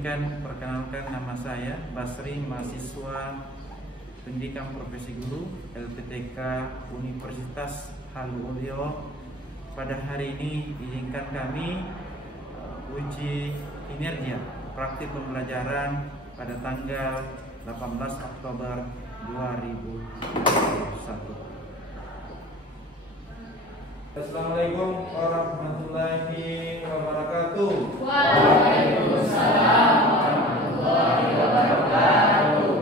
izinkan perkenalkan nama saya Basri, mahasiswa pendidikan profesi guru LPTK Universitas Haluoleo. Pada hari ini izinkan kami uji kinerja praktik pembelajaran pada tanggal 18 Oktober 2021. Assalamualaikum warahmatullahi wabarakatuh. Waalaikumsalam warahmatullahi wabarakatuh.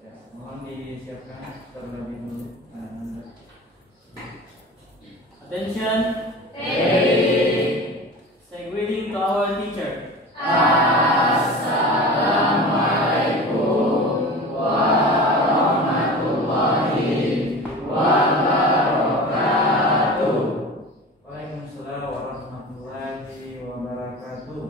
Ya, mohon disiapkan terlebih dulu. Attention. Ready. Say greeting to our teacher. Assalamualaikum warahmatullahi wabarakatuh. Waalaikumsalam warahmatullahi wabarakatuh.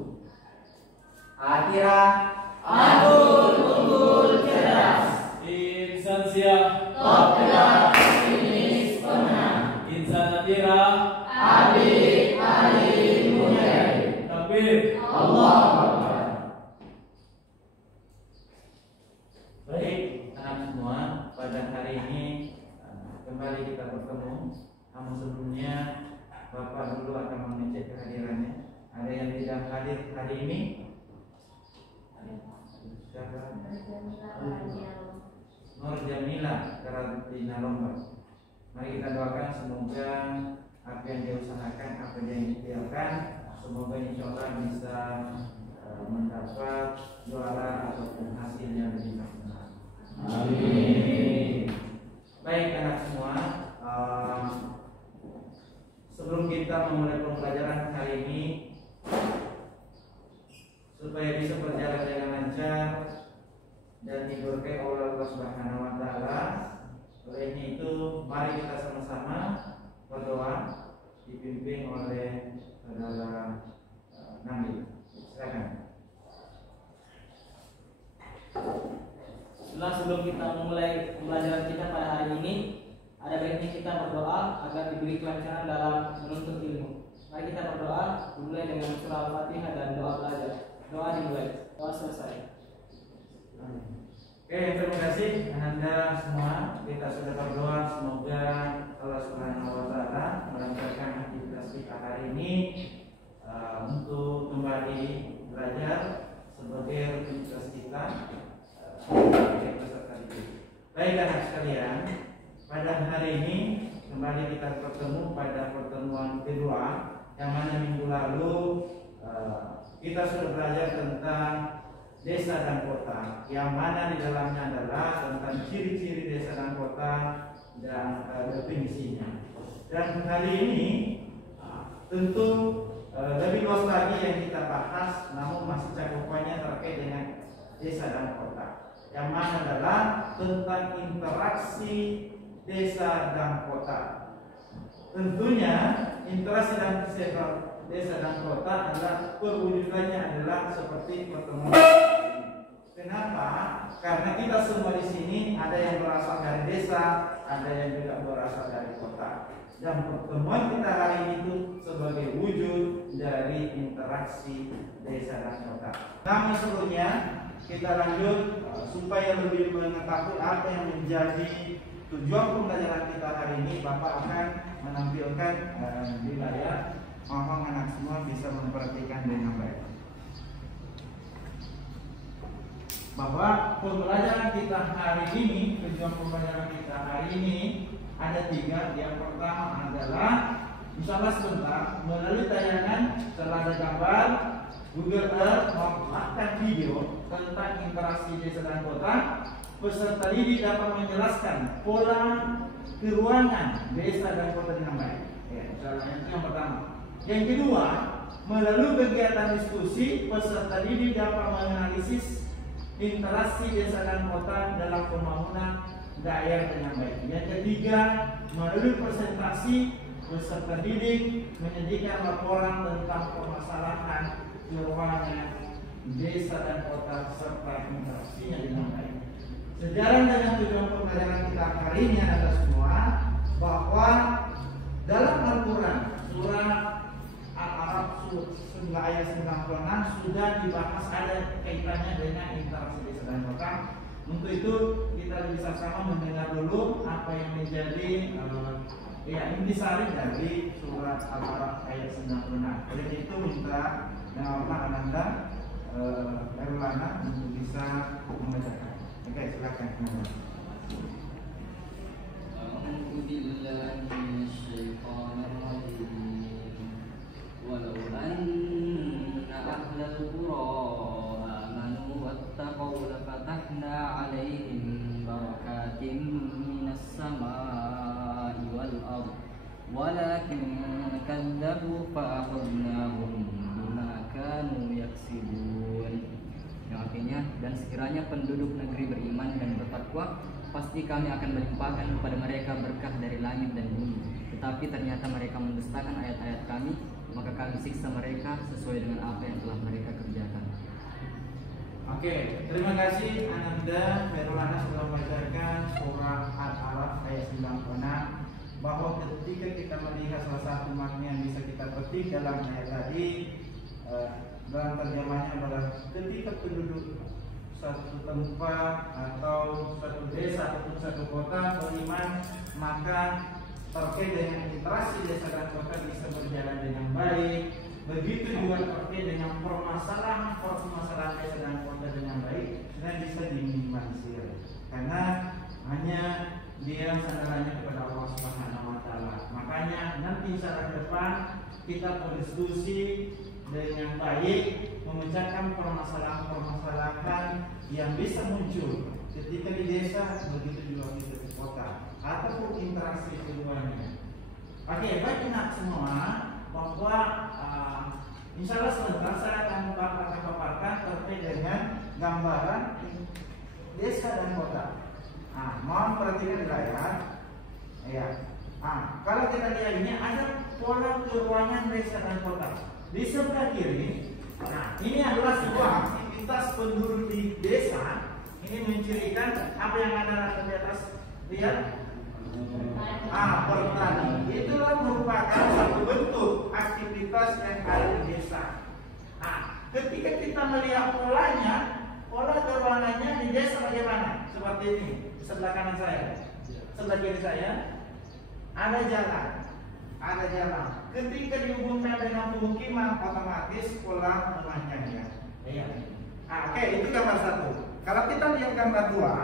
Akira unggul cerdas. Insan siap, Top gelar finish pemenang. insan atira, Abi Ali Mujahid. takbir. Allah Akbar. Baik, anak semua, pada hari ini kembali kita bertemu. Namun sebelumnya Bapak dulu akan mengecek kehadirannya. Ada yang tidak hadir hari ini? Siapa? Nur Jamila Karantina Lombok. Mari kita doakan semoga apa yang diusahakan, apa yang diikhtiarkan, semoga insya Allah bisa mendapat juara ataupun hasilnya lebih maksimal. Amin. Baik anak semua, sebelum kita memulai pembelajaran hari ini, supaya bisa berjalan dengan lancar dan diberkahi oleh Allah Subhanahu wa taala, oleh itu mari kita sama-sama berdoa dipimpin oleh saudara Nabi. Silakan. Sebelum kita memulai pembelajaran kita pada hari ini, ada baiknya kita berdoa agar diberi kelancaran dalam menuntut ilmu. Mari kita berdoa, dimulai dengan surah Al-Fatihah dan doa belajar. Doa dimulai, doa selesai. Oke, terima kasih Anda semua. Kita sudah berdoa semoga Allah Subhanahu wa taala melancarkan aktivitas kita hari ini untuk kembali belajar sebagai rutinitas kita sebagai peserta didik. Baik anak sekalian, pada hari ini kembali kita bertemu pada pertemuan kedua, yang mana minggu lalu kita sudah belajar tentang desa dan kota, yang mana di dalamnya adalah tentang ciri-ciri desa dan kota dan definisinya. Dan hari ini tentu lebih luas lagi yang kita bahas, namun masih cakupannya terkait dengan desa dan kota, yang mana adalah tentang interaksi desa dan kota. Tentunya interaksi dan desa dan kota adalah perwujudannya adalah seperti pertemuan. Kenapa? Karena kita semua di sini ada yang berasal dari desa, ada yang juga berasal dari kota. Dan pertemuan kita hari ini itu sebagai wujud dari interaksi desa dan kota. Namun sebelumnya kita lanjut supaya lebih mengetahui apa yang menjadi tujuan pembelajaran kita hari ini. Bapak akan menampilkan di layar. Mohon anak semua bisa memperhatikan dengan baik bahwa pembelajaran kita hari ini, tujuan pembelajaran kita hari ini ada 3. Yang pertama adalah insya Allah sebentar melalui tayangan setelah ada gambar Google Earth maupun video tentang interaksi desa dan kota, peserta didik dapat menjelaskan pola keruangan desa dan kota dengan baik. Ya, itu yang pertama. Yang kedua, melalui kegiatan diskusi, peserta didik dapat menganalisis interaksi desa dan kota dalam pembangunan daerah dengan baik. Yang ketiga, melalui presentasi, peserta didik menyajikan laporan tentang permasalahan keruangan desa dan kota serta interaksinya dengan baik. Sejalan dengan tujuan pembelajaran kita hari ini adalah semua bahwa dalam Al-Quran surah Al-Araf sejumlah ayat 96 sudah dibahas, ada kaitannya dengan interaksi desa dan kota. Untuk itu kita bisa sama mendengar dulu apa yang menjadi intisari dari surat Al-Baqarah ayat 96. Oleh itu minta dengan Allah Ananda Erlana untuk bisa membacakan. Oke, silakan. أعوذ بالله من الشيطان الرجيم ولو أن أهل القرى آمنوا واتقوا لفتحنا عليهم بركات من السماء والأرض ولكن كذبوا فأخذناهم بما كانوا يكسبون. Yang artinya, dan sekiranya penduduk negeri beriman dan bertakwa, pasti kami akan melimpahkan kepada mereka berkah dari langit dan bumi. Tetapi ternyata mereka mendustakan ayat-ayat kami, maka kami siksa mereka sesuai dengan apa yang telah mereka kerjakan. Oke, terima kasih Ananda Ferulana sudah membacakan surah Al-Araf ayat 96, bahwa ketika kita melihat salah satu makna yang bisa kita petik dalam ayat tadi, dalam terjemahnya adalah ketika penduduk satu tempat atau satu desa ataupun satu kota beriman, maka terkait dengan interaksi desa dan kota bisa berjalan dengan baik. Begitu juga terkait dengan permasalahan desa dan kota dengan baik dan bisa diminimalisir, karena hanya dia sandarannya kepada Allah Subhanahu wa Ta'ala. Makanya nanti saat depan kita berdiskusi dengan baik, memecahkan permasalahan yang bisa muncul ketika di desa, begitu juga di kota ataupun interaksi keduanya. Oke, baik nak semua, bahwa insya Allah sebentar saya akan paparkan terkait dengan gambaran desa dan kota. Mohon perhatikan di layar. Ya. Kalau kita lihat ini ada pola keuangan desa dan kota. Di sebelah kiri, ini adalah sebuah aktivitas penduduk di desa. Ini mencirikan apa yang ada di atas. Lihat, bertani. Itulah merupakan satu bentuk aktivitas yang ada di desa. Ketika kita melihat polanya, pola keuangannya di desa bagaimana? Seperti ini, sebelah kanan saya, sebelah kiri saya, ada jalan. Ketika dihubungkan dengan pemukiman, otomatis pola memanjangnya. Oke, itu gambar satu. Kalau kita lihat gambar dua,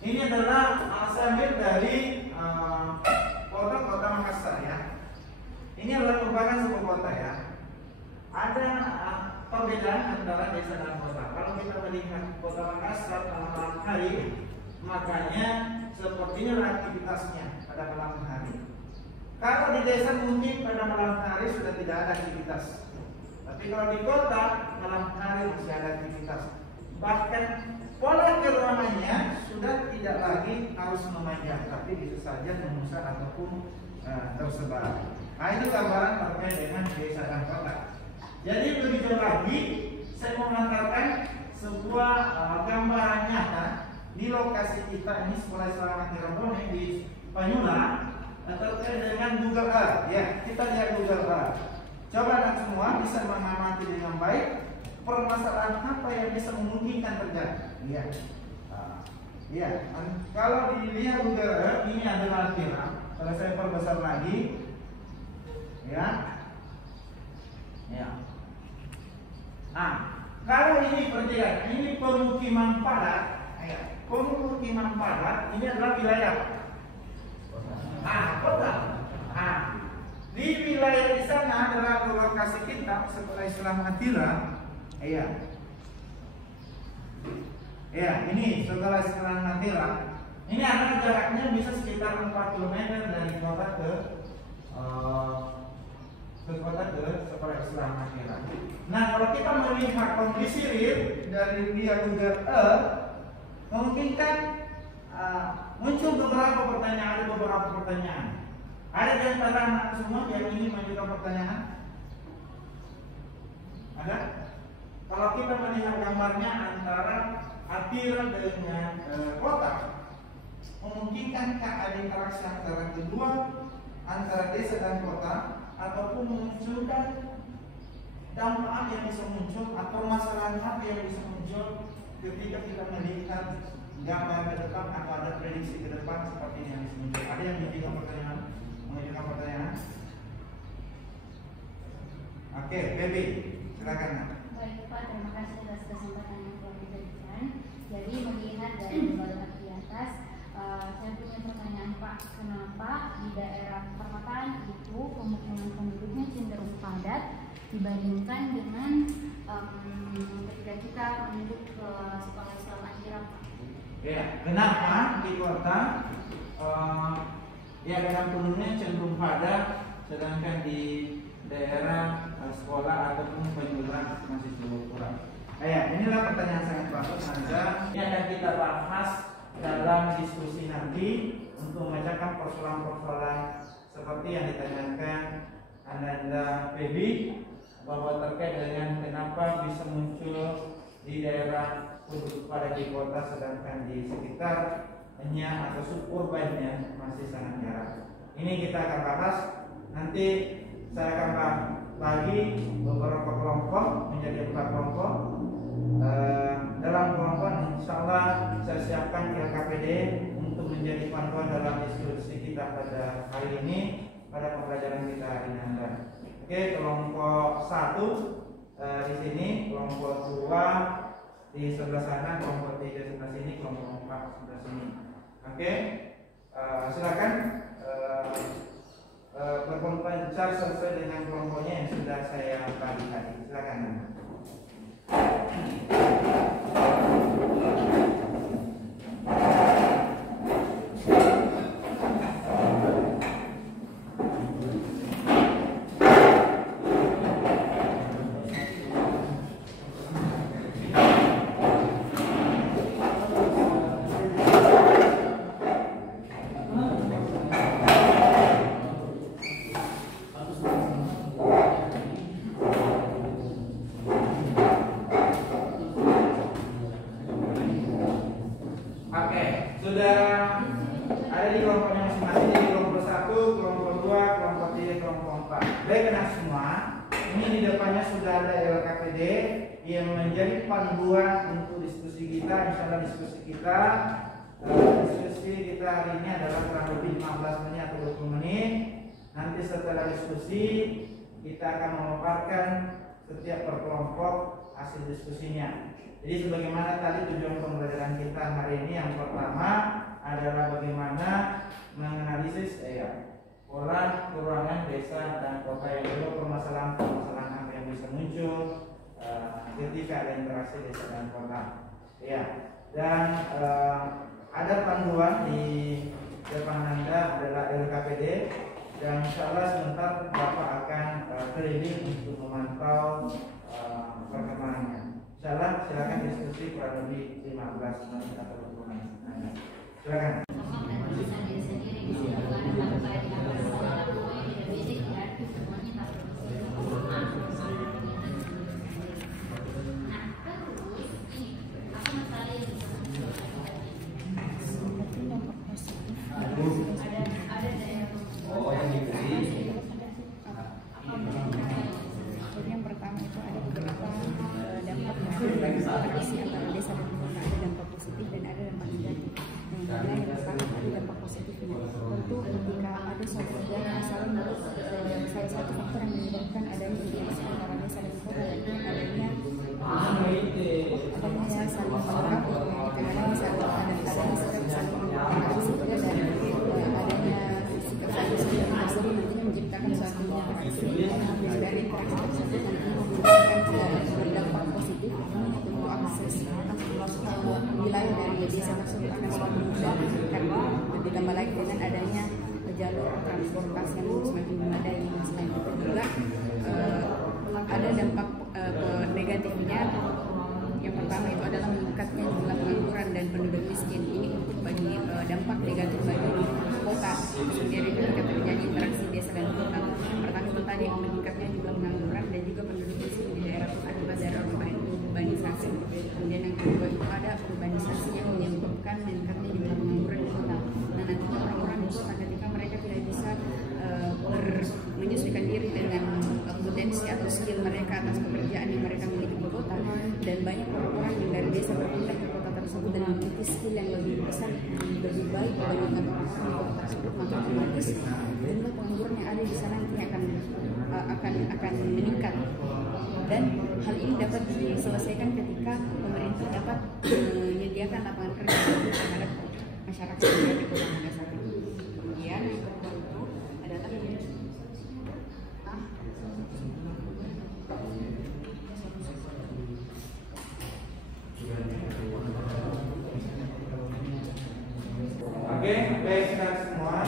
ini adalah saya ambil dari kota Makassar ya. Ini adalah merupakan sebuah kota ya. Ada perbedaan antara desa dan kota. Kalau kita melihat kota Makassar malam hari, makanya sepertinya aktivitasnya pada malam hari. Kalau di desa mungkin pada malam hari sudah tidak ada aktivitas, tapi kalau di kota malam hari masih ada aktivitas. Bahkan pola keuangannya sudah tidak lagi harus memanjang, tapi bisa saja memusat ataupun tersebar. Itu gambaran terkait dengan desa dan kota. Jadi lebih jauh lagi, saya mau mengatakan sebuah gambaran nyata di lokasi kita ini, Sekolah Islam Tirabone di Panyula, terkait dengan Google Earth. Ya, kita lihat Google Earth. Coba dan semua bisa mengamati dengan baik permasalahan apa yang bisa memungkinkan terjadi. Kalau dilihat Google Earth, ini adalah Tiram. Kalau saya perbesar lagi, kalau ini perhatikan, ini pemukiman padat. Pemukiman padat ini adalah wilayah kota. Di wilayah di sana adalah lokasi kita Sekolah Islam Atira. Ini Sekolah Islam Atira. Ini adalah jaraknya bisa sekitar 4 km dari kota ke Sekolah Islam Atira. Nah, kalau kita melihat kondisi real dari Google Earth, memungkinkan muncul beberapa pertanyaan. Ada di antara anak semua yang ingin mengajukan pertanyaan? Ada? Kalau kita melihat gambarnya antara Atira dengan kota, memungkinkankah ada interaksi antara kedua, antara desa dan kota? ataupun memunculkan dampak yang bisa muncul atau masalah apa yang bisa muncul ketika kita melihat gambar ke depan atau ada prediksi ke depan seperti ini yang bisa muncul. Ada yang mengajukan pertanyaan? Oke, Baby, silakan. Baik Pak, terima kasih atas kesempatan yang telah diberikan. Jadi melihat dari gambar di atas, saya punya pertanyaan Pak, kenapa di daerah perkotaan itu pemukiman penduduknya cenderung padat dibandingkan dengan ketika kita menuju ke sekolah Islam Akhirat Pak? Ya, kenapa di kota ya dengan penduduknya cenderung padat, sedangkan di daerah sekolah ataupun penyuluhan masih cukup kurang. Ya, inilah pertanyaan sangat bagus Anda. Ini akan kita bahas dalam diskusi nanti untuk memecahkan persoalan-persoalan seperti yang ditanyakan Anda Baby, bahwa terkait dengan kenapa bisa muncul di daerah penduduk padat di kota sedangkan di sekitarnya atau suburbannya masih sangat jarang. Ini kita akan bahas nanti. Saya akan bagi beberapa kelompok menjadi 4 kelompok. Dalam kelompok insya Allah saya siapkan LKPD untuk menjadi panduan dalam diskusi kita pada hari ini, pada pembelajaran kita hari ini. Oke, kelompok 1 di sini, kelompok 2 di sebelah sana, kelompok 3 sebelah sini, kelompok 4 sebelah sini. Oke, silakan berkomentar sesuai dengan kelompoknya yang sudah saya bagi tadi. Silakan. Diskusi kita hari ini adalah kurang lebih 15 menit atau 20 menit. Nanti setelah diskusi kita akan memaparkan setiap per kelompok hasil diskusinya. Jadi sebagaimana tadi tujuan pembelajaran kita hari ini, yang pertama adalah bagaimana menganalisis pola keuangan desa dan kota, yang kedua permasalahan apa yang bisa muncul ketika ada interaksi desa dan kota. Ya. Dan ada panduan di depan Anda adalah LKPD, dan insya Allah sebentar Bapak akan keliling untuk memantau perkembangannya. Insya Allah silakan diskusi kurang lebih 15 menit atau 20 menit. Silakan. wilayah dari desa tersebut akan semakin mudah, karena ditambah lagi dengan adanya jalur transportasi yang semakin memadai. Selain itu juga ada dampak negatifnya. Yang pertama itu adalah meningkatnya jumlah pengangguran dan penduduk miskin. Ini untuk bagi dampak negatif bagi kota. Jadi ketika terjadi interaksi desa dan kota, pertama itu tadi meningkatnya jumlah pengangguran dan juga penduduk miskin di daerah itu akibat dari urbanisasi. Kemudian yang kedua itu ada urbanisasi yang menyebabkan meningkatnya jumlah pengangguran di kota. Nah, nantinya orang-orang di kota ketika mereka tidak bisa menyesuaikan diri skill mereka atas pekerjaan yang mereka miliki di kota, dan banyak orang-orang yang dari desa berpindah ke kota tersebut dan memiliki skill yang lebih besar, lebih baik dibandingkan orang-orang di kota tersebut, maka otomatis jumlah pengangguran yang ada di sana nantinya akan meningkat. Dan hal ini dapat diselesaikan ketika pemerintah dapat menyediakan lapangan kerja terhadap masyarakat yang ada di Kota Makassar. Kemudian yang kedua itu adalah Oke, baik semua.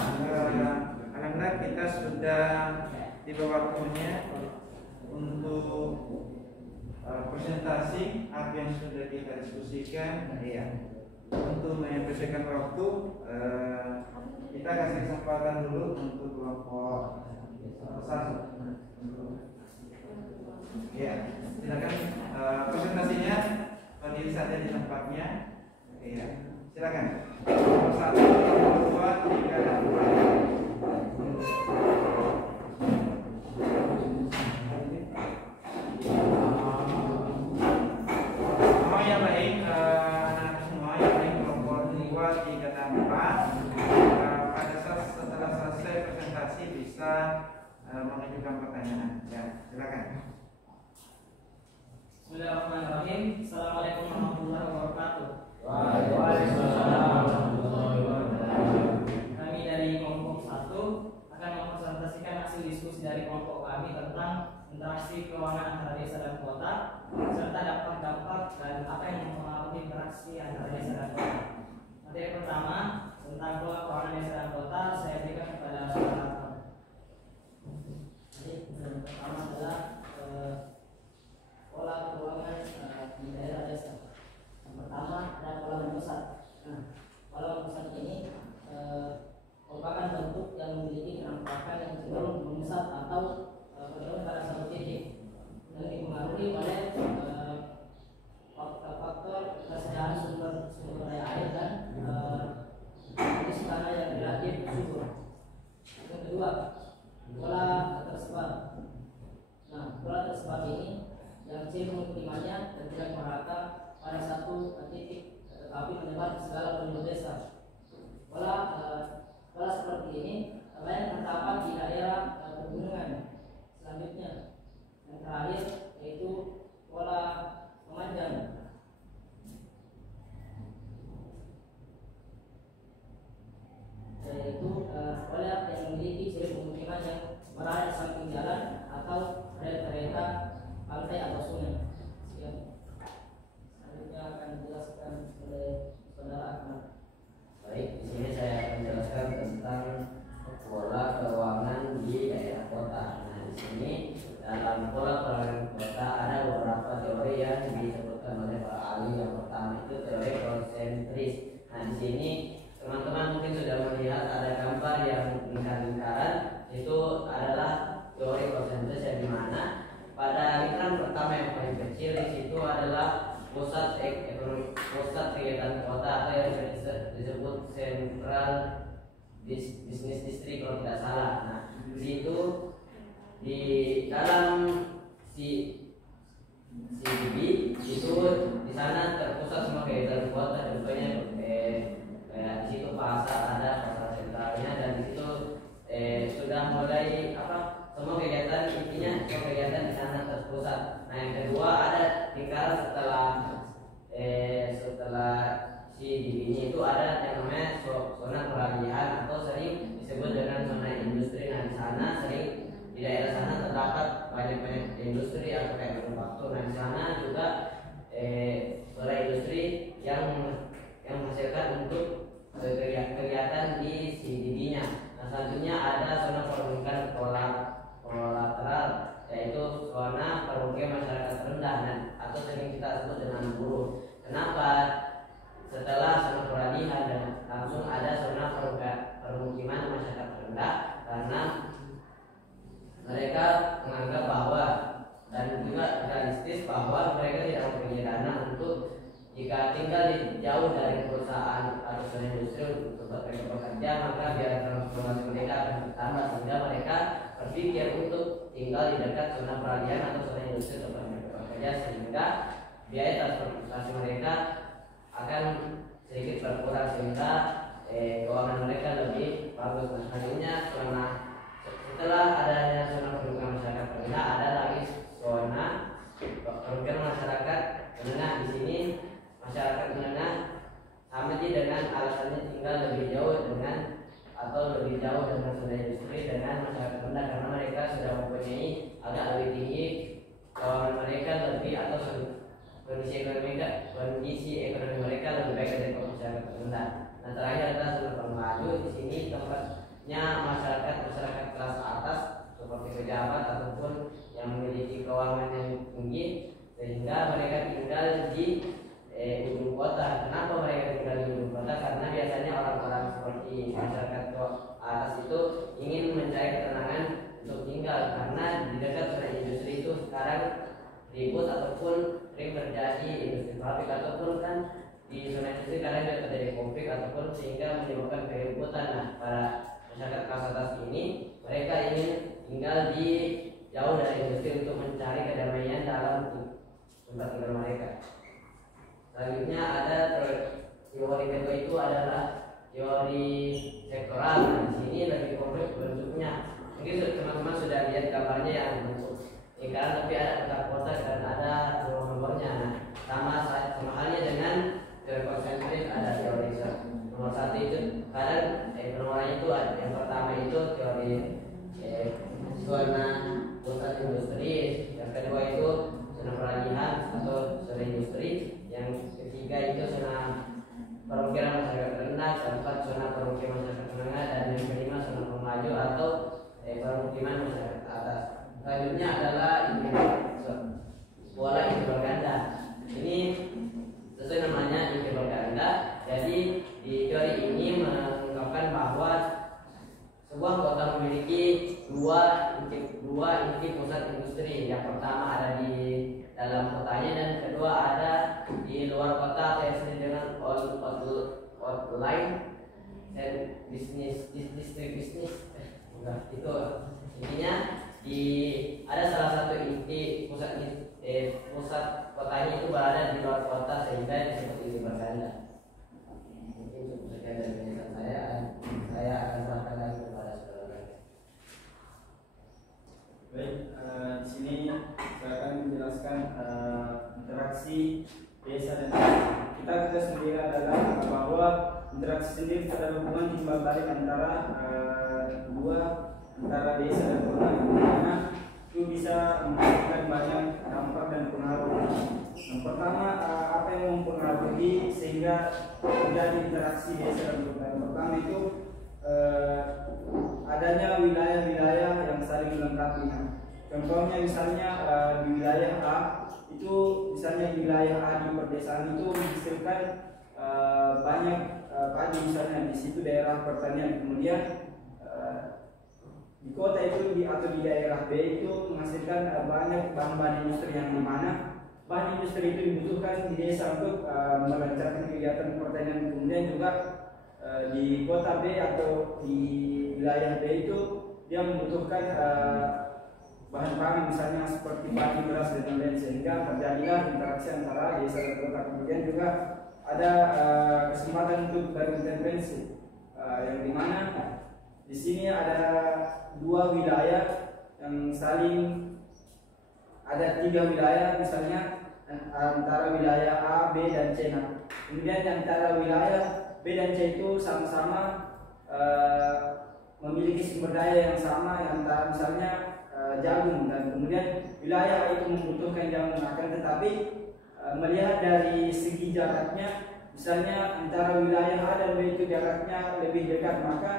Anak-anak kita sudah tiba waktunya untuk presentasi apa yang sudah kita diskusikan. Ya, untuk menyelesaikan waktu, kita kasih kesempatan dulu untuk kelompok satu. Ya, silakan presentasinya berdiri saja di tempatnya. Ya, silakan. Nomor 1, 2, 3, dan 4. Pada saat setelah selesai presentasi bisa mengajukan pertanyaan. Ya, silakan. Bismillahirrahmanirrahim. Assalamualaikum warahmatullahi wabarakatuh. Waalaikumsalam warahmatullahi wabarakatuh. Kami dari kelompok 1 akan mempresentasikan hasil diskusi dari kelompok kami tentang interaksi keuangan antara desa dan kota, serta dampak-dampak dan apa yang mempengaruhi interaksi antara desa dan kota. Materi pertama tentang pola keuangan desa dan kota saya berikan kepada saudara. Jadi pertama adalah pola keuangan di daerah desa. Yang pertama ada pola pusat. Nah, pola pusat ini merupakan bentuk yang memiliki kenampakan yang cenderung memusat atau berada pada satu titik dan dipengaruhi oleh faktor ketersediaan sumber daya air dan kondisi tanah yang relatif subur. Yang kedua, pola tersebar. Nah, pola tersebar ini yang ciri pemukimannya dan tidak merata pada satu titik, tetapi menyebar di segala penduduk desa. Pola seperti ini banyak terdapat di daerah pegunungan. Selanjutnya, yang terakhir yaitu pola pemanjang. Yaitu pola yang memiliki ciri pemukiman yang berada di samping jalan atau kereta pantai atau sungai. Sekian. Selanjutnya akan dijelaskan oleh saudara Ahmad. Baik, di sini saya akan menjelaskan tentang pola keuangan di daerah kota. Nah, di sini dalam pola keuangan kota ada beberapa teori yang disebutkan oleh Pak Ali. Yang pertama itu teori konsentris. Nah, di sini teman-teman mungkin sudah melihat ada gambar yang lingkar-lingkaran. Itu adalah teori konsentris yang dimana pada lingkaran pertama yang paling kecil di situ adalah pusat kegiatan kota atau yang disebut sentral bisnis distrik kalau tidak salah. Nah, di situ di dalam CBD itu di sana terpusat semua kegiatan kota. Contohnya di situ pasar, ada pasar sentralnya, dan di situ sudah mulai semua kegiatan, intinya semua kegiatan di sana terpusat. Nah, yang kedua ada lingkaran setelah CBD itu ada yang namanya zona peralihan atau sering disebut dengan zona industri. Nah, di sana sering di daerah sana terdapat banyak industri atau kayak manufaktur. Nah, di sana juga zona industri yang menghasilkan untuk kegiatan di CBD-nya. Nah, selanjutnya ada zona permukiman kolateral, yaitu zona permukiman masyarakat rendah atau sering kita sebut dengan buruh. Kenapa? Setelah zona peralihan dan langsung ada zona permukiman masyarakat rendah, karena mereka menganggap bahwa dan juga realistis bahwa mereka tidak mempunyai dana untuk jika tinggal jauh dari perusahaan atau zona industri untuk mereka bekerja, maka biaya transportasi mereka akan bertambah, sehingga mereka berpikir untuk tinggal di dekat zona peralihan atau zona industri tempat mereka bekerja, sehingga biaya transportasi mereka akan sedikit berkurang, sehingga keuangan mereka lebih bagus. Nah, selanjutnya setelah adanya zona permukiman masyarakat rendah, ada lagi zona permukiman masyarakat menengah. Di sini masyarakat menengah sama aja dengan alasannya tinggal lebih jauh dengan zona industri dengan masyarakat rendah, karena mereka sudah mempunyai agak lebih tinggi keuangan mereka lebih atau kondisi ekonomi mereka lebih baik dari masyarakat rendah. Nah, terakhir adalah zona pemaju. Di sini tempatnya masyarakat kelas atas seperti pejabat ataupun yang memiliki keuangan yang tinggi, sehingga mereka tinggal di ujung kota. Kenapa mereka tinggal di ujung kota? Karena biasanya orang-orang seperti masyarakat atas itu ingin mencari ketenangan untuk tinggal, karena di dekat zona industri itu sekarang ribut ataupun sering terjadi industri pabrik ataupun kan di zona industri kadang juga terjadi konflik ataupun sehingga menyebabkan keributan. Nah, para masyarakat kelas atas ini mereka ingin tinggal di jauh dari industri untuk mencari kedamaian dalam tempat tinggal mereka. Selanjutnya ada teori kedua, itu adalah teori sektoral. Nah, di sini lebih kompleks bentuknya. Mungkin teman-teman sudah lihat gambarnya yang bentuk lingkaran, tapi ada kotak kotak dan ada nomor-nomornya. Nah, sama halnya dengan teori konsentrik. Ada teori nomor 1 itu kadang penomornya itu ada. Yang pertama itu teori zona pusat industri, yang kedua itu zona peralihan atau zona industri, yang ketiga itu zona permukiman masyarakat rendah, keempat zona permukiman masyarakat menengah, dan yang kelima zona pemaju atau permukiman masyarakat atas. Selanjutnya adalah pola interval ganda. Ini sesuai namanya interval ganda. Jadi di teori ini mengungkapkan bahwa sebuah kota memiliki dua inti pusat industri. Yang pertama ada di dalam kotanya, dan kedua ada di luar kota, yang disebut dengan outline dan district business. Itu intinya ada salah satu inti pusat kotanya itu berada di luar kota, sehingga disebut inti berganda. Mungkin cukup sekian dari penjelasan saya akan serahkan lagi kepada saudara. Baik, di sini saya akan menjelaskan interaksi desa dan desa. Kita sendiri adalah bahwa interaksi sendiri adalah hubungan timbal balik antara antara desa dan kota, karena itu bisa menghasilkan banyak dampak dan pengaruh. Yang pertama, apa yang mempengaruhi sehingga terjadi interaksi desa dan kota? Yang pertama itu adanya wilayah-wilayah yang saling melengkapi. Contohnya misalnya di wilayah A itu, misalnya di wilayah A di perdesaan itu menghasilkan banyak padi, misalnya di situ daerah pertanian. Kemudian di kota itu atau di daerah B itu menghasilkan banyak bahan-bahan industri, yang dimana bahan industri itu dibutuhkan di desa untuk melancarkan kegiatan pertanian. Kemudian juga di kota B atau di wilayah B itu dia membutuhkan bahan pangan, misalnya seperti padi, beras, dan lain-lain, sehingga terjadilah interaksi antara desa dan kota. Kemudian juga ada kesempatan untuk berintervensi, yang dimana di sini ada dua wilayah yang saling, ada 3 wilayah misalnya antara wilayah A, B, dan C. Nah, kemudian antara wilayah B dan C itu sama-sama memiliki sumber daya yang sama, yang antara misalnya jagung, dan kemudian wilayah A itu membutuhkan jagung, akan tetapi melihat dari segi jaraknya, misalnya antara wilayah A dan B itu jaraknya lebih dekat, maka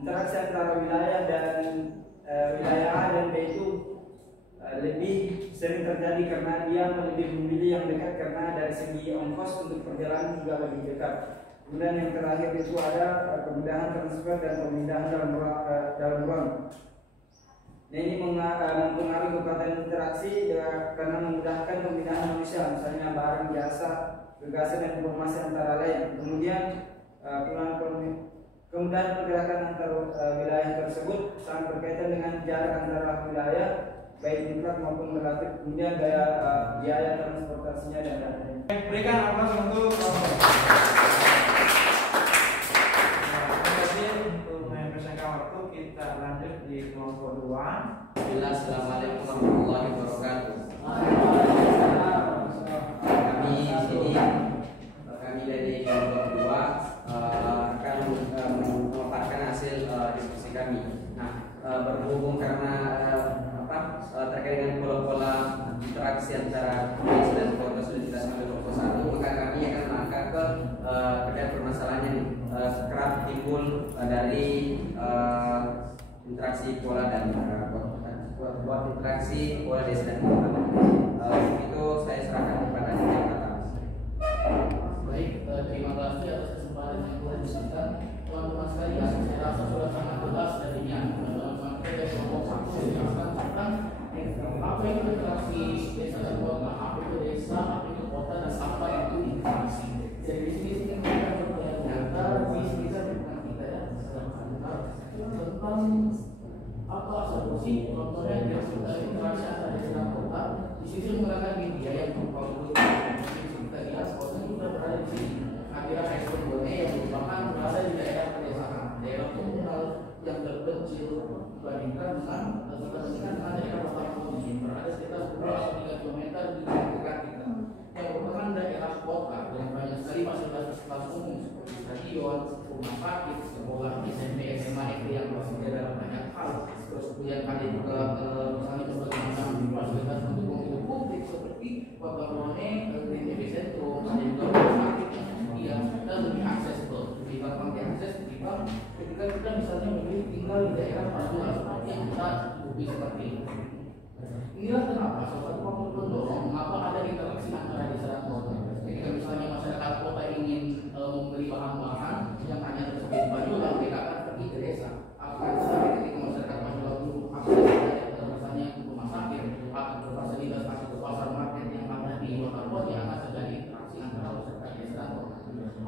interaksi antara wilayah dan wilayah A dan B itu lebih sering terjadi karena dia lebih memilih yang dekat, karena dari segi ongkos untuk perjalanan juga lebih dekat. Kemudian yang terakhir itu ada kemudahan transfer dan pemindahan dalam ruang. Nah, ini mempengaruhi kekuatan interaksi karena memudahkan pemindahan manusia, misalnya barang, jasa, gagasan, dan informasi antara lain. Kemudian kemudahan pergerakan antar wilayah tersebut sangat berkaitan dengan jarak antara wilayah baik diklat maupun relatif, kemudian biaya transportasinya dan lain-lain. Berikan aplaus untuk kelompok. Terima kasih untuk mempersingkat waktu. Kita lanjut di kelompok 2. Assalamualaikum warahmatullahi wabarakatuh. Kami dari kelompok 2 akan memaparkan hasil diskusi kami. Nah, berhubung karena terkait dengan pola-pola interaksi antara desa dan kota sudah dijelaskan oleh kelompok 1, maka kami akan mengangkat ke terkait permasalahan yang kerap timbul dari interaksi pola dan buat interaksi pola desa dan kota. Itu saya serahkan kepada yang pertama. Baik, terima kasih atas kesempatan yang telah diberikan teman-teman sekalian. Saya rasa sudah sangat jelas darinya teman-teman kita dari kelompok 1 menjelaskan tentang apa itu interaksi desa dan kota, apa itu desa, apa itu kota, dan apa itu interaksi. Jadi di sini kita berbicara di sekitar kita ya tentang apa solusi contohnya interaksi antara desa dan kota. Di sini menggunakan media yang berupa kita lihat kota juga berada di sini. Akhirnya respon Bone yang merupakan berada di daerah pedesaan, daerah komunal yang terpencil dibandingkan dengan daerah kota yang berada sekitar 2-3 km di dekat kita. Yang merupakan daerah kota yang banyak sekali fasilitas umum seperti stadion, rumah sakit, sekolah, SMP, SMA, SD yang berasal dalam banyak hal. Terus kemudian ada juga misalnya berbagai macam fasilitas pendukung hidup publik seperti kota Bone, Green TV Sentrum, ada juga rumah sakit yang kemudian dan lebih aksesibel, lebih gampang diakses ketika kita misalnya memilih tinggal di daerah Pantura seperti yang kita hidupi seperti ini. Inilah kenapa salah satu faktor pendorong mengapa ada interaksi antara desa dan kota. Ketika misalnya masyarakat kota ingin membeli bahan-bahan yang hanya tersedia di Pantura, mereka akan pergi ke desa. Akan tetapi ketika masyarakat Pantura butuh akses misalnya ke rumah sakit atau ke fasilitas atau ke pasar market yang ada di kota kota, akan terjadi interaksi antara masyarakat desa dan kota.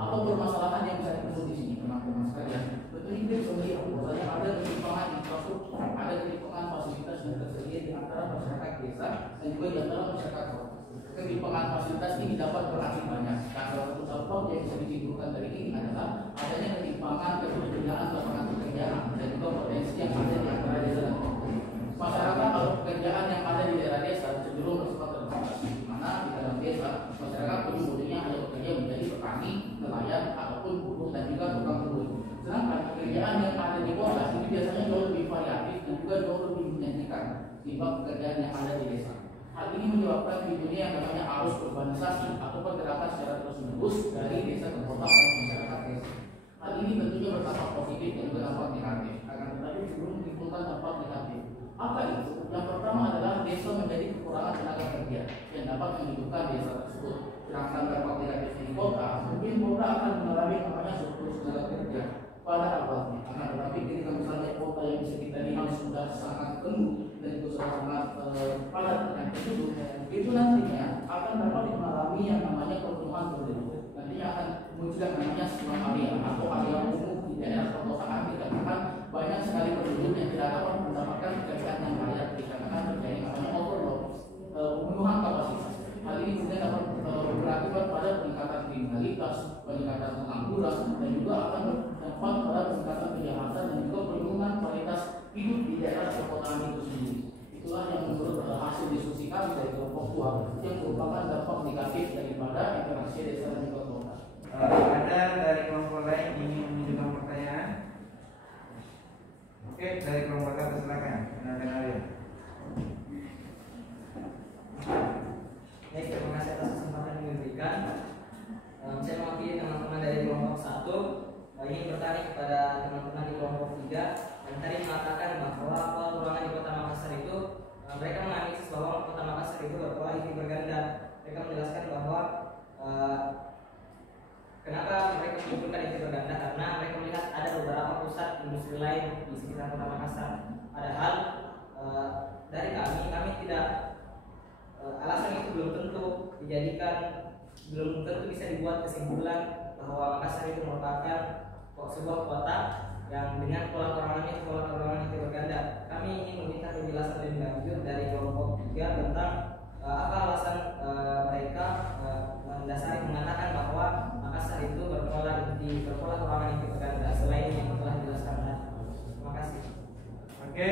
Apa permasalahan yang bisa disebut di sini teman-teman sekalian? Betul ini bisa melihat bahwasanya ada ketimpangan infrastruktur, ada ketimpangan fasilitas yang tersedia di antara masyarakat desa dan juga di antara masyarakat kota. Ketimpangan fasilitas ini dapat berarti banyak. Dan salah satu contoh yang bisa disimpulkan dari ini adalah adanya ketimpangan ketersediaan lapangan pekerjaan dan juga potensi yang ada di antara desa dan kota. Masyarakat atau pekerjaan yang ada di daerah desa cenderung bersifat terbatas, di mana di dalam desa masyarakat ujung-ujungnya hanya bekerja menjadi petani, nelayan ataupun buruh dan juga tukang urut. Sedangkan pekerjaan yang ada di kota ini biasanya jauh lebih variatif dan juga jauh lebih menjanjikan dibanding pekerjaan yang ada di desa. Hal ini menyebabkan di dunia yang namanya arus urbanisasi atau pergerakan secara terus-menerus dari desa ke kota oleh masyarakat desa. Hal ini tentunya berdampak positif dan juga dampak negatif. Akan tetapi sebelum menimbulkan dampak negatif, apa itu? Yang pertama adalah desa menjadi kekurangan tenaga kerja yang dapat menghidupkan desa tersebut. Sedangkan dampak negatif di kota, mungkin kota akan mengalami namanya surplus tenaga kerja pada awalnya. Akan tetapi ketika misalnya kota yang bisa kita lihat sudah sangat penuh dan itu sangat padat dengan penduduk, itu nantinya akan dapat mengalami yang namanya pertumbuhan penduduk. Nantinya akan muncul yang namanya skema area atau area umum di daerah perkotaan dikarenakan banyak sekali penduduk yang tidak dapat mendapatkan pekerjaan yang layak dikarenakan terjadi namanya overload, pemenuhan kapasitas. Hal ini kemudian dapat berakibat pada peningkatan kriminalitas, peningkatan pengangguran, dan juga akan berdampak pada peningkatan kejahatan dan juga penurunan kualitas hidup di daerah perkotaan itu sendiri. Itulah yang menurut hasil diskusi kami dari kelompok 2 yang merupakan dampak negatif daripada interaksi desa dan juga kota. Ada dari kelompok lain ingin menunjukkan pertanyaan? Oke, dari kelompok satu silakan. Kenal-kenalin. Baik, terima kasih atas kesempatan yang diberikan. Saya mewakili teman-teman dari kelompok 1 ingin bertanya kepada teman-teman di kelompok 3 yang tadi mengatakan bahwa peluangan di kota Makassar itu mereka menganalisis bahwa kota Makassar itu berpola inti berganda. Mereka menjelaskan bahwa kenapa mereka menyimpulkan inti berganda, karena mereka melihat ada beberapa pusat industri lain di sekitar kota Makassar. Padahal dari kami tidak alasan itu belum tentu dijadikan, belum tentu bisa dibuat kesimpulan bahwa Makassar itu merupakan sebuah kota yang dengan pola perorangan itu berganda. Kami ingin meminta penjelasan lebih lanjut dari kelompok 3 tentang apa alasan mereka mendasari mengatakan bahwa Makassar itu berpola perorangan itu berganda selain yang telah dijelaskan tadi. Terima kasih. Oke,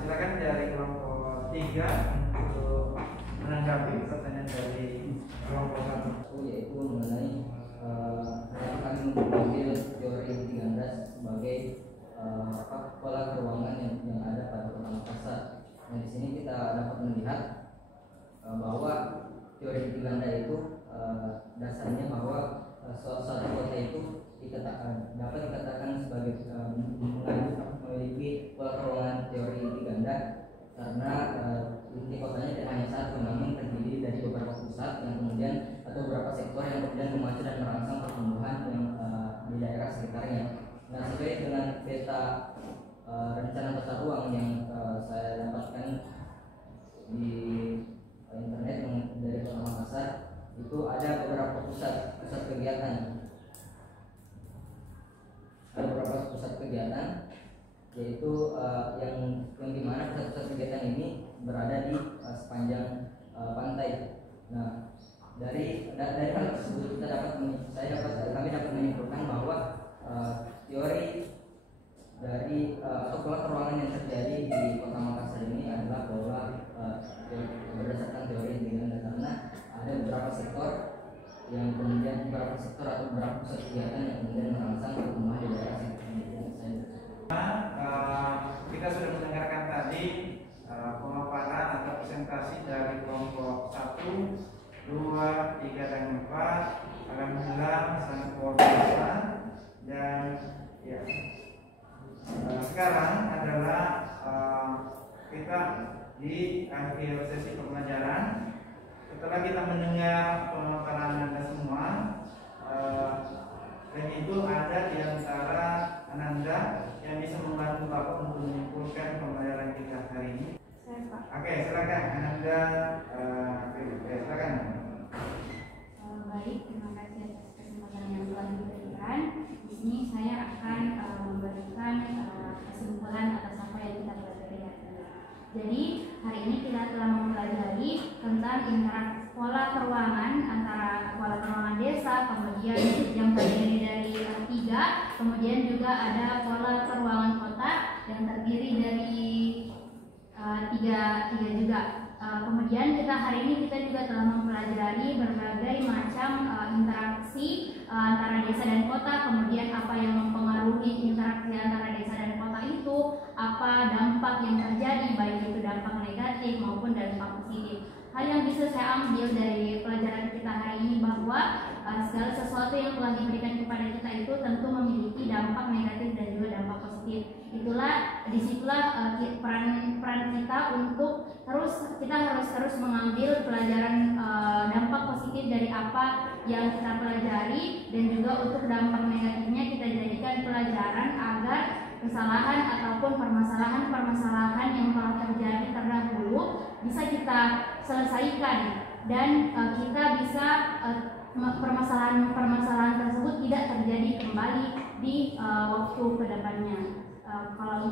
silakan dari kelompok 3 untuk menanggapi pertanyaan dari kelompok 1. Yaitu mengenai kenapa kami mengambil teori inti-ganda sebagai pola keuangan yang ada pada Kota Makassar. Nah, di sini kita dapat melihat bahwa teori inti-ganda itu dasarnya bahwa suatu kota itu dapat dikatakan sebagai memiliki pola keuangan teori inti-ganda karena inti kotanya tidak hanya satu, namun terdiri dari beberapa pusat yang kemudian atau beberapa sektor yang kemudian memacu dan merangsang pertumbuhan yang di daerah sekitarnya. Nah, sesuai dengan peta rencana tata ruang yang saya dapatkan di internet dari Kota Makassar, itu ada beberapa pusat kegiatan. Ada beberapa pusat kegiatan, yaitu yang dimana pusat-pusat kegiatan ini berada di sepanjang pantai. Nah, dari hal tersebut kami dapat menyimpulkan bahwa teori dari atau pola peruangan yang terjadi di Kota Makassar ini adalah pola berdasarkan teori inti-ganda, karena ada beberapa sektor atau beberapa pusat kegiatan yang kemudian merangsang pertumbuhan di daerah sekitar. Kita sudah mendengarkan tadi pemaparan atau presentasi dari kelompok 1, 2, 3, dan 4. Alhamdulillah sangat luar biasa. Dan ya, sekarang adalah kita di akhir sesi pembelajaran. Setelah kita mendengar pemaparan Anda semua, dan itu ada di antara Ananda yang bisa membantu Bapak untuk menyimpulkan pembelajaran kita hari ini. Oke, silakan Ananda. Silakan. Baik, terima kasih atas kesempatan yang telah diberikan. Di sini saya akan memberikan kesimpulan atas apa yang kita pelajari hari ini. Jadi hari ini kita telah mempelajari tentang interaksi pola peruangan antara pola peruangan desa, kemudian yang terdiri dari 3, kemudian juga ada pola peruangan kota yang terdiri dari 3 juga. Kemudian hari ini kita juga telah mempelajari berbagai macam interaksi antara desa dan kota, kemudian apa yang mempengaruhi interaksi antara desa dan kota itu, apa dampak yang terjadi, baik itu dampak negatif maupun dampak positif. Hal yang bisa saya ambil dari pelajaran kita hari ini bahwa segala sesuatu yang telah diberikan kepada kita itu tentu memiliki dampak negatif dan juga dampak positif. Disitulah peran kita untuk kita harus terus mengambil pelajaran dampak positif dari apa yang kita pelajari, dan juga untuk dampak negatifnya kita jadikan pelajaran agar kesalahan ataupun permasalahan yang telah terjadi terdahulu bisa kita selesaikan, dan kita bisa permasalahan tersebut tidak terjadi kembali di waktu kedepannya. Kalau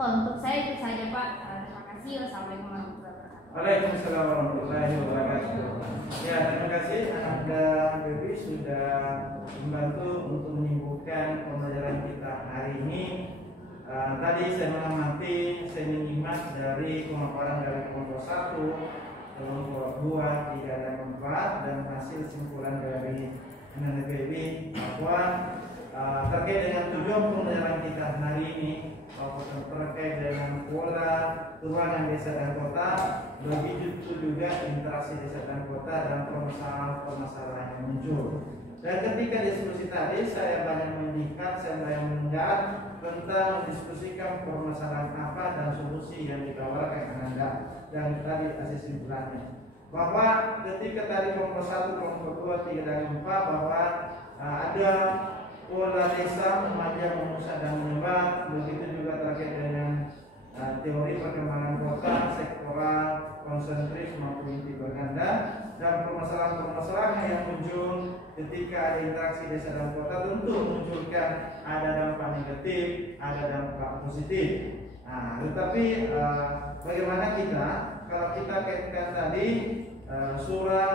untuk saya itu saja, Pak. Terima kasih. Wassalamualaikum warahmatullahi wabarakatuh. Waalaikumsalam warahmatullahi wabarakatuh. Ya, terima kasih Anda Bebi sudah membantu untuk menyimpulkan pembelajaran kita hari ini. Tadi saya menyimak dari pemaparan dari kelompok 1, kelompok 2, 3, dan 4, dan hasil simpulan dari Anda Bebi bahwa terkait dengan tujuan pembelajaran kita hari ini, terkait dengan pola keuangan desa dan kota, begitu juga interaksi desa dan kota dan permasalahan yang muncul. Dan ketika diskusi tadi saya banyak mendengar tentang mendiskusikan permasalahan apa dan solusi yang ditawarkan Anda, dan tadi hasil simpulannya bahwa ketika tadi kelompok 1, kelompok 2, 3, dan 4 bahwa ada pola desa memanjang, memusat, dan menyebar, begitu juga terkait dengan teori perkembangan kota, sektoral, konsentris maupun inti berganda, dan permasalahan yang muncul ketika ada interaksi desa dan kota tentu munculkan ada dampak negatif, ada dampak positif. Nah, tetapi bagaimana kita kalau kita kaitkan tadi surah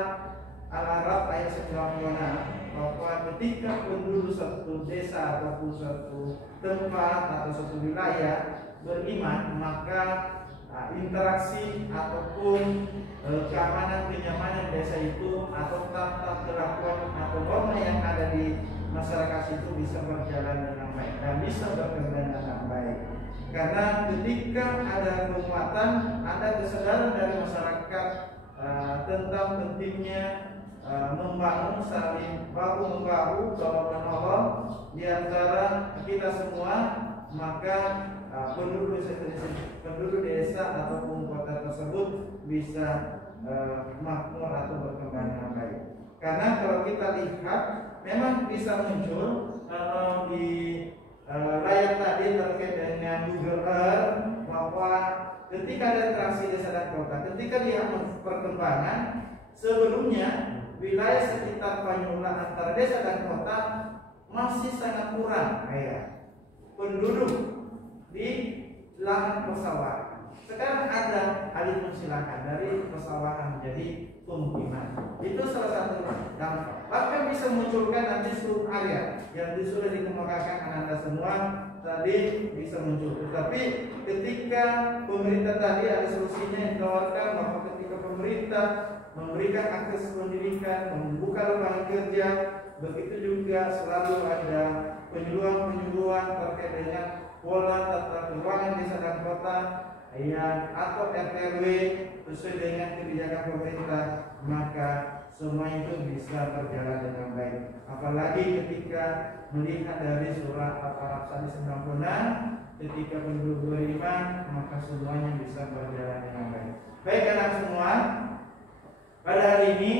Al-A'raf ayat 96 bahwa ketika penduduk satu desa ataupun suatu tempat atau suatu wilayah beriman, maka interaksi ataupun keamanan kenyamanan desa itu atau tata kelakuan atau norma yang ada di masyarakat itu bisa berjalan dengan baik dan bisa berkembang dengan baik. Karena ketika ada penguatan, ada kesadaran dari masyarakat tentang pentingnya membangun saling bahu membahu, tolong menolong di antara kita semua, maka penduduk desa ataupun kota tersebut bisa makmur atau berkembang dengan baik. Karena kalau kita lihat, memang bisa muncul di layar tadi terkait dengan Google Earth bahwa ketika ada interaksi desa dan kota, ketika dia perkembangan, sebelumnya wilayah sekitar Banyuwangi antara desa dan kota masih sangat kurang penduduk di lahan persawahan. Sekarang ada alih silakan dari persawahan menjadi pemukiman. Itu salah satu dampak. Bahkan bisa munculkan nanti seluruh area yang sudah dikemukakan Anda semua tadi bisa muncul. Tetapi ketika pemerintah tadi ada solusinya yang ditawarkan bahwa ketika pemerintah memberikan akses pendidikan, membuka lapangan kerja, begitu juga selalu ada penyuluhan-penyuluhan terkait dengan pola tata keuangan desa dan kota atau RTRW sesuai dengan kebijakan pemerintah, maka semua itu bisa berjalan dengan baik. Apalagi ketika melihat dari surah Al-A'raf 96, ketika penduduk beriman, maka semuanya bisa berjalan dengan baik. Baik anak semua, pada hari ini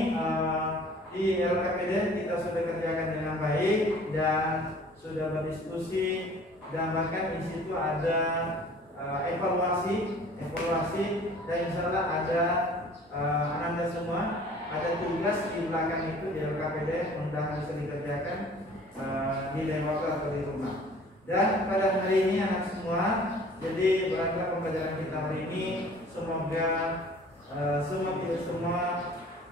di LKPD kita sudah kerjakan dengan baik dan sudah berdiskusi, dan bahkan di situ ada evaluasi dan insyaallah ada Anda semua ada tugas di belakang itu di LKPD mudah-mudahan bisa dikerjakan di waktu atau di rumah. Dan pada hari ini anak semua, jadi berangkat pembelajaran kita hari ini, semoga semua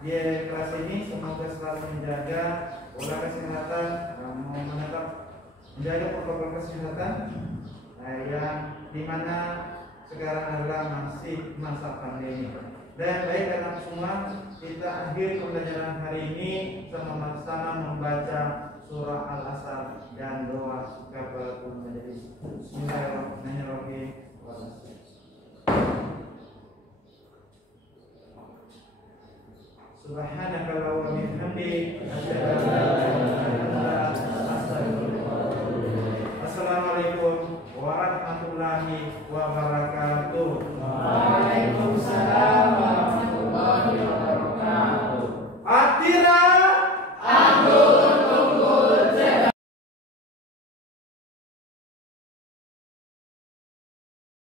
di kelas ini semoga selalu menjaga pola kesehatan, menjaga protokol kesehatan yang dimana sekarang adalah masih masa pandemi. Dan baik anak semua, kita akhir pembelajaran hari ini sama-sama membaca surah Al-Asr dan doa kafaratul majlis. Bismillahirrahmanirrahim. Subhanaka wa bihamdik, asyhadu